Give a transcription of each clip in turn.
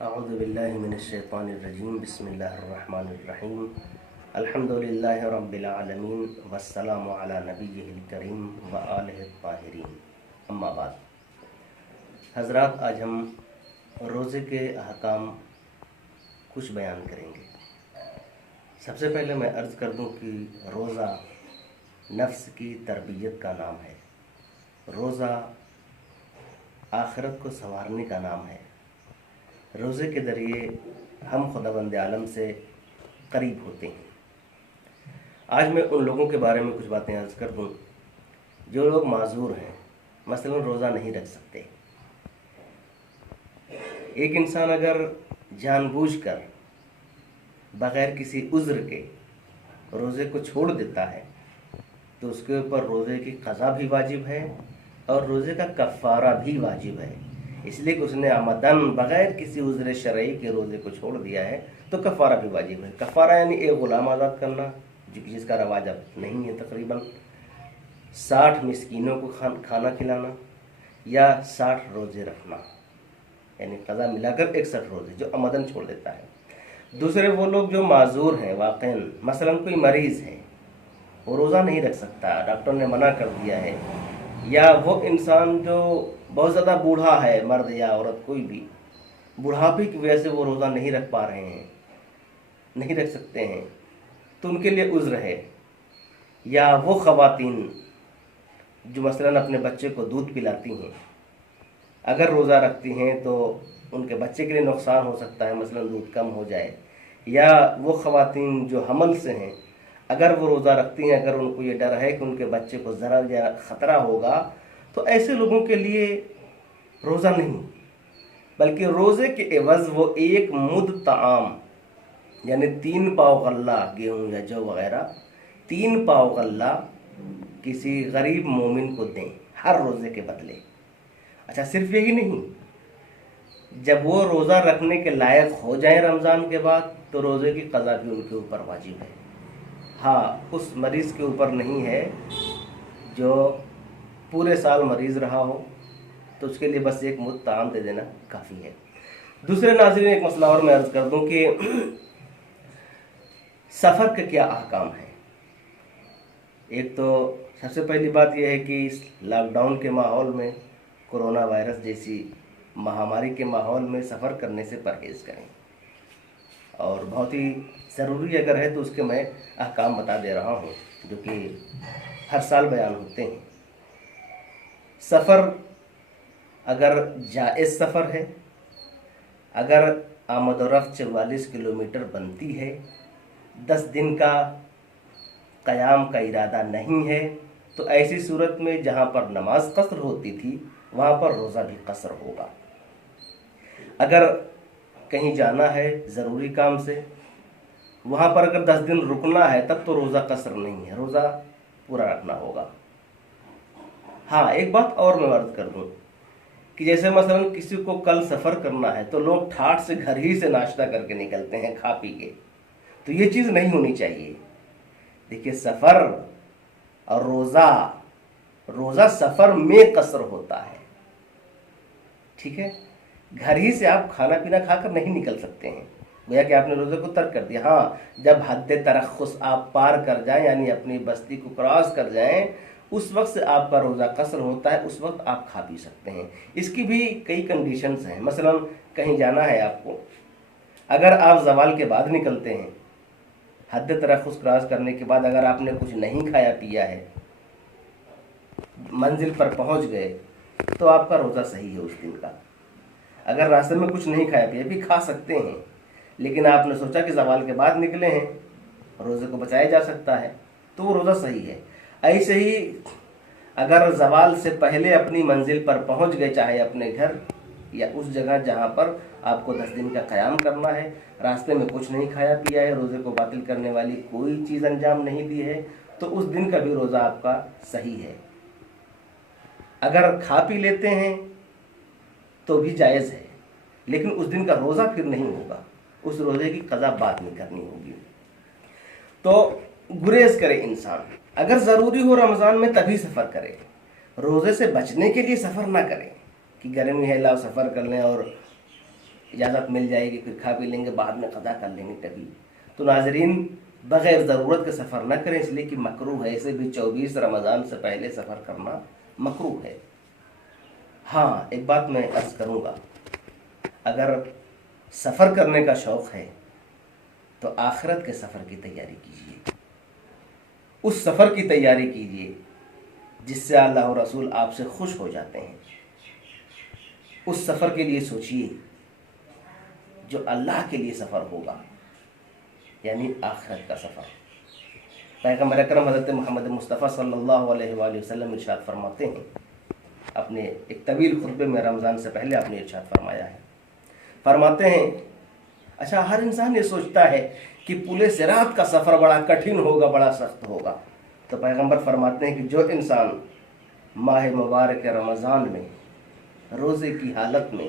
اعوذ باللہ من الشیطان الرجیم بسم اللہ الرحمن الرحیم الحمدللہ رب العالمین والسلام علی نبیہ الکریم وآلہ الطاہرین اما بعد۔ حضرات، آج ہم روزے کے احکام کچھ بیان کریں گے۔ سب سے پہلے میں عرض کر دوں کہ روزہ نفس کی تربیت کا نام ہے، روزہ آخرت کو سنوارنے کا نام ہے۔ روزے کے ذریعے ہم خداوند عالم سے قریب ہوتے ہیں۔ آج میں ان لوگوں کے بارے میں کچھ باتیں عرض کر دوں جو لوگ معذور ہیں، مثلا روزہ نہیں رکھ سکتے۔ ایک انسان اگر جان بوجھ کر بغیر کسی عذر کے روزے کو چھوڑ دیتا ہے تو اس کے اوپر روزے کی قضا بھی واجب ہے اور روزے کا کفارہ بھی واجب ہے، اس لیے کہ اس نے عمدن بغیر کسی عذر شرعی کے روزے کو چھوڑ دیا ہے تو کفارہ بھی واجب ہے۔ کفارہ یعنی ایک غلام آزاد کرنا، جس کا رواج اب نہیں ہے، تقریباً 60 مسکینوں کو کھانا کھلانا یا 60 روزے رکھنا، یعنی قضا ملا کر 61 روزے جو عمدن چھوڑ دیتا ہے۔ دوسرے وہ لوگ جو معذور ہیں واقعاً، مثلا کوئی مریض ہے، وہ روزہ نہیں رکھ سکتا، ڈاکٹر نے منع کر دیا ہے، یا وہ انسان جو بہت زیادہ بوڑھا ہے، مرد یا عورت کوئی بھی، بڑھاپے کی وجہ سے وہ روزہ نہیں رکھ پا رہے ہیں، نہیں رکھ سکتے ہیں، تو ان کے لیے عذر ہے۔ یا وہ خواتین جو مثلا اپنے بچے کو دودھ پلاتی ہیں، اگر روزہ رکھتی ہیں تو ان کے بچے کے لیے نقصان ہو سکتا ہے، مثلا دودھ کم ہو جائے۔ یا وہ خواتین جو حمل سے ہیں، اگر وہ روزہ رکھتی ہیں، اگر ان کو یہ ڈر ہے کہ ان کے بچے کو ذرا یا خطرہ ہوگا، تو ایسے لوگوں کے لیے روزہ نہیں، بلکہ روزے کے عوض وہ ایک مد طعام، یعنی 3 پاؤ غلہ گیہوں یا جو وغیرہ، 3 پاؤ غلہ کسی غریب مومن کو دیں ہر روزے کے بدلے۔ اچھا، صرف یہی نہیں، جب وہ روزہ رکھنے کے لائق ہو جائیں رمضان کے بعد تو روزے کی قضا بھی ان کے اوپر واجب ہے۔ ہاں، اس مریض کے اوپر نہیں ہے جو پورے سال مریض رہا ہو، تو اس کے لیے بس ایک مد طعام دے دینا کافی ہے۔ دوسرے ناظرین، ایک مسئلہ اور میں عرض کر دوں کہ سفر کے کیا احکام ہیں۔ ایک تو سب سے پہلی بات یہ ہے کہ اس لاک ڈاؤن کے ماحول میں، کرونا وائرس جیسی مہاماری کے ماحول میں سفر کرنے سے پرہیز کریں، اور بہت ہی ضروری اگر ہے تو اس کے میں احکام بتا دے رہا ہوں جو کہ ہر سال بیان ہوتے ہیں۔ سفر اگر جائز سفر ہے، اگر آمد و رفت 44 کلومیٹر بنتی ہے، 10 دن کا قیام کا ارادہ نہیں ہے، تو ایسی صورت میں جہاں پر نماز قصر ہوتی تھی وہاں پر روزہ بھی قصر ہوگا۔ اگر کہیں جانا ہے ضروری کام سے، وہاں پر اگر 10 دن رکنا ہے تب تو روزہ قصر نہیں ہے، روزہ پورا رکھنا ہوگا۔ ہاں، ایک بات اور میں عرض کر دوں کہ جیسے مثلا کسی کو کل سفر کرنا ہے تو لوگ ٹھاٹ سے گھر ہی سے ناشتہ کر کے نکلتے ہیں، کھا پی کے، تو یہ چیز نہیں ہونی چاہیے۔ دیکھیے، سفر اور روزہ سفر میں قصر ہوتا ہے، ٹھیک ہے؟ گھر ہی سے آپ کھانا پینا کھا کر نہیں نکل سکتے ہیں، گویا کہ آپ نے روزے کو ترک کر دیا۔ ہاں، جب حد ترخص آپ پار کر جائیں، یعنی اپنی بستی کو کراس کر جائیں، اس وقت سے آپ کا روزہ قصر ہوتا ہے، اس وقت آپ کھا پی سکتے ہیں۔ اس کی بھی کئی کنڈیشنز ہیں، مثلا کہیں جانا ہے آپ کو، اگر آپ زوال کے بعد نکلتے ہیں، حد ترخص کراس کرنے کے بعد اگر آپ نے کچھ نہیں کھایا پیا ہے، منزل پر پہنچ گئے، تو آپ کا روزہ صحیح ہے اس دن کا۔ اگر راستے میں کچھ نہیں کھایا پیا بھی کھا سکتے ہیں، لیکن آپ نے سوچا کہ زوال کے بعد نکلے ہیں، روزے کو بچایا جا سکتا ہے، تو وہ روزہ صحیح ہے۔ ایسے ہی اگر زوال سے پہلے اپنی منزل پر پہنچ گئے، چاہے اپنے گھر یا اس جگہ جہاں پر آپ کو 10 دن کا قیام کرنا ہے، راستے میں کچھ نہیں کھایا پیا ہے، روزے کو باطل کرنے والی کوئی چیز انجام نہیں دی ہے، تو اس دن کا بھی روزہ آپ کا صحیح ہے۔ اگر کھا پی لیتے ہیں تو بھی جائز ہے، لیکن اس دن کا روزہ پھر نہیں ہوگا، اس روزے کی قضا بعد میں کرنی ہوگی۔ تو گریز کرے انسان، اگر ضروری ہو رمضان میں تبھی سفر کرے، روزے سے بچنے کے لیے سفر نہ کریں کہ گرمی ہے لاؤ سفر کر لیں اور اجازت مل جائے گی، پھر کھا پی لیں گے، بعد میں قضا کر لیں گے کبھی۔ تو ناظرین بغیر ضرورت کے سفر نہ کریں، اس لیے کہ مکروہ ہے، اسے بھی 24 رمضان سے پہلے سفر کرنا مکروہ ہے۔ ہاں ایک بات میں عرض کروں گا، اگر سفر کرنے کا شوق ہے تو آخرت کے سفر کی تیاری کیجیے، اس سفر کی تیاری کیجیے جس سے اللہ و رسول آپ سے خوش ہو جاتے ہیں۔ اس سفر کے لیے سوچیے جو اللہ کے لیے سفر ہوگا، یعنی آخرت کا سفر۔ پیغمبر اکرم حضرت محمد مصطفیٰ صلی اللہ علیہ وآلہ وسلم ارشاد فرماتے ہیں، اپنے ایک طویل خطبے میں رمضان سے پہلے آپ نے ارشاد فرمایا ہے، فرماتے ہیں اچھا ہر انسان یہ سوچتا ہے کہ پل صراط کا سفر بڑا کٹھن ہوگا، بڑا سخت ہوگا، تو پیغمبر فرماتے ہیں کہ جو انسان ماہ مبارک رمضان میں روزے کی حالت میں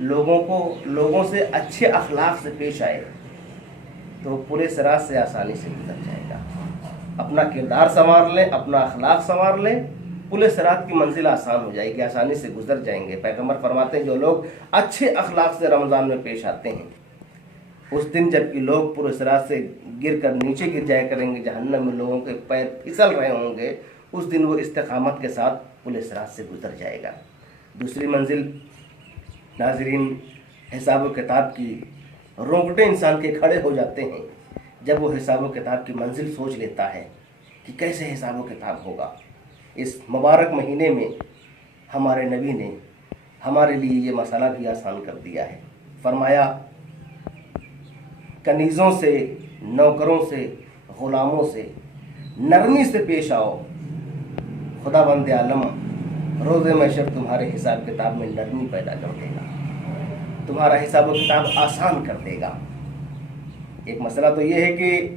لوگوں سے اچھے اخلاق سے پیش آئے تو پل صراط سے آسانی سے گزر جائے گا۔ اپنا کردار سنوار لیں، اپنا اخلاق سنوار لیں، پل صراط کی منزل آسان ہو جائے گی، آسانی سے گزر جائیں گے۔ پیغمبر فرماتے ہیں جو لوگ اچھے اخلاق سے رمضان میں پیش آتے ہیں، اس دن جب کہ لوگ پل صراط سے گر کر نیچے گر جایا کریں گے، جہنم میں لوگوں کے پیر پھسل رہے ہوں گے، اس دن وہ استقامت کے ساتھ پل صراط سے گزر جائے گا۔ دوسری منزل ناظرین، حساب و کتاب کی رونگٹے انسان کے کھڑے ہو جاتے ہیں جب وہ حساب و کتاب کی منزل سوچ لیتا ہے کہ کیسے حساب و کتاب ہوگا۔ اس مبارک مہینے میں ہمارے نبی نے ہمارے لیے یہ مسئلہ بھی آسان کر دیا ہے، فرمایا کنیزوں سے، نوکروں سے، غلاموں سے نرمی سے پیش آؤ، خدا بند عالم روز محشر تمہارے حساب کتاب میں نرمی پیدا کر دے گا، تمہارا حساب و کتاب آسان کر دے گا۔ ایک مسئلہ تو یہ ہے کہ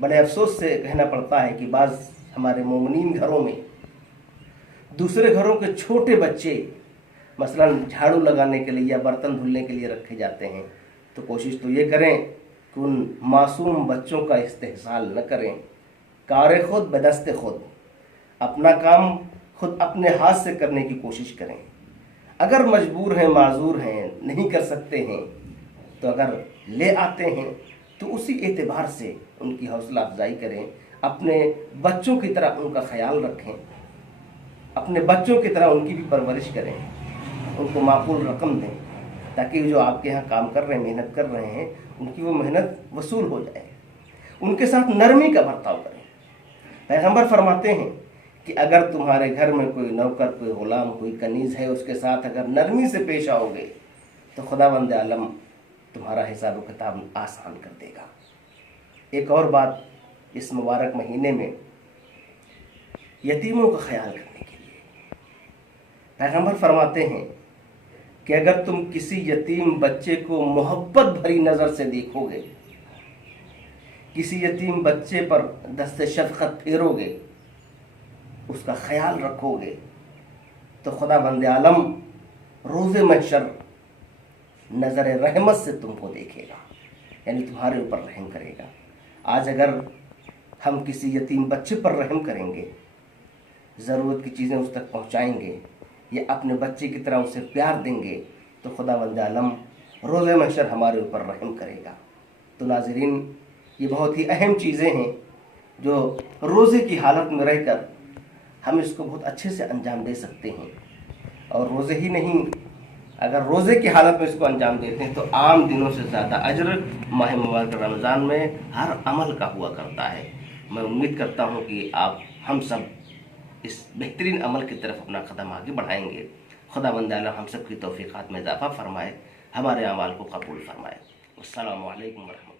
بڑے افسوس سے کہنا پڑتا ہے کہ بعض ہمارے مومنین گھروں میں دوسرے گھروں کے چھوٹے بچے مثلا جھاڑو لگانے کے لیے یا برتن دھلنے کے لیے رکھے جاتے ہیں، تو کوشش تو یہ کریں کہ ان معصوم بچوں کا استحصال نہ کریں، کار خود بدست خود، اپنا کام خود اپنے ہاتھ سے کرنے کی کوشش کریں۔ اگر مجبور ہیں، معذور ہیں، نہیں کر سکتے ہیں تو اگر لے آتے ہیں تو اسی اعتبار سے ان کی حوصلہ افزائی کریں، اپنے بچوں کی طرح ان کا خیال رکھیں، اپنے بچوں کی طرح ان کی بھی پرورش کریں، ان کو معقول رقم دیں تاکہ جو آپ کے ہاں کام کر رہے ہیں، محنت کر رہے ہیں، ان کی وہ محنت وصول ہو جائے۔ ان کے ساتھ نرمی کا برتاؤ کریں۔ پیغمبر فرماتے ہیں کہ اگر تمہارے گھر میں کوئی نوکر، کوئی غلام، کوئی کنیز ہے، اس کے ساتھ اگر نرمی سے پیش آؤ گے تو خدا بند عالم تمہارا حساب و کتاب آسان کر دے گا۔ ایک اور بات، اس مبارک مہینے میں یتیموں کا خیال کرنے کے لیے پیغمبر فرماتے ہیں کہ اگر تم کسی یتیم بچے کو محبت بھری نظر سے دیکھو گے، کسی یتیم بچے پر دست شفقت پھیرو گے، اس کا خیال رکھو گے، تو خدا بند عالم روز محشر نظر رحمت سے تم کو دیکھے گا، یعنی تمہارے اوپر رحم کرے گا۔ آج اگر ہم کسی یتیم بچے پر رحم کریں گے، ضرورت کی چیزیں اس تک پہنچائیں گے یا اپنے بچے کی طرح اسے پیار دیں گے تو خدا بند عالم روز محشر ہمارے اوپر رحم کرے گا۔ تو ناظرین یہ بہت ہی اہم چیزیں ہیں جو روزے کی حالت میں رہ کر ہم اس کو بہت اچھے سے انجام دے سکتے ہیں، اور روزے ہی نہیں، اگر روزے کی حالت میں اس کو انجام دیتے ہیں تو عام دنوں سے زیادہ اجر ماہ مبارک رمضان میں ہر عمل کا ہوا کرتا ہے۔ میں امید کرتا ہوں کہ آپ ہم سب اس بہترین عمل کی طرف اپنا قدم آگے بڑھائیں گے۔ خدا بند عالم ہم سب کی توفیقات میں اضافہ فرمائے، ہمارے اعمال کو قبول فرمائے۔ السلام علیکم ورحمۃ اللہ۔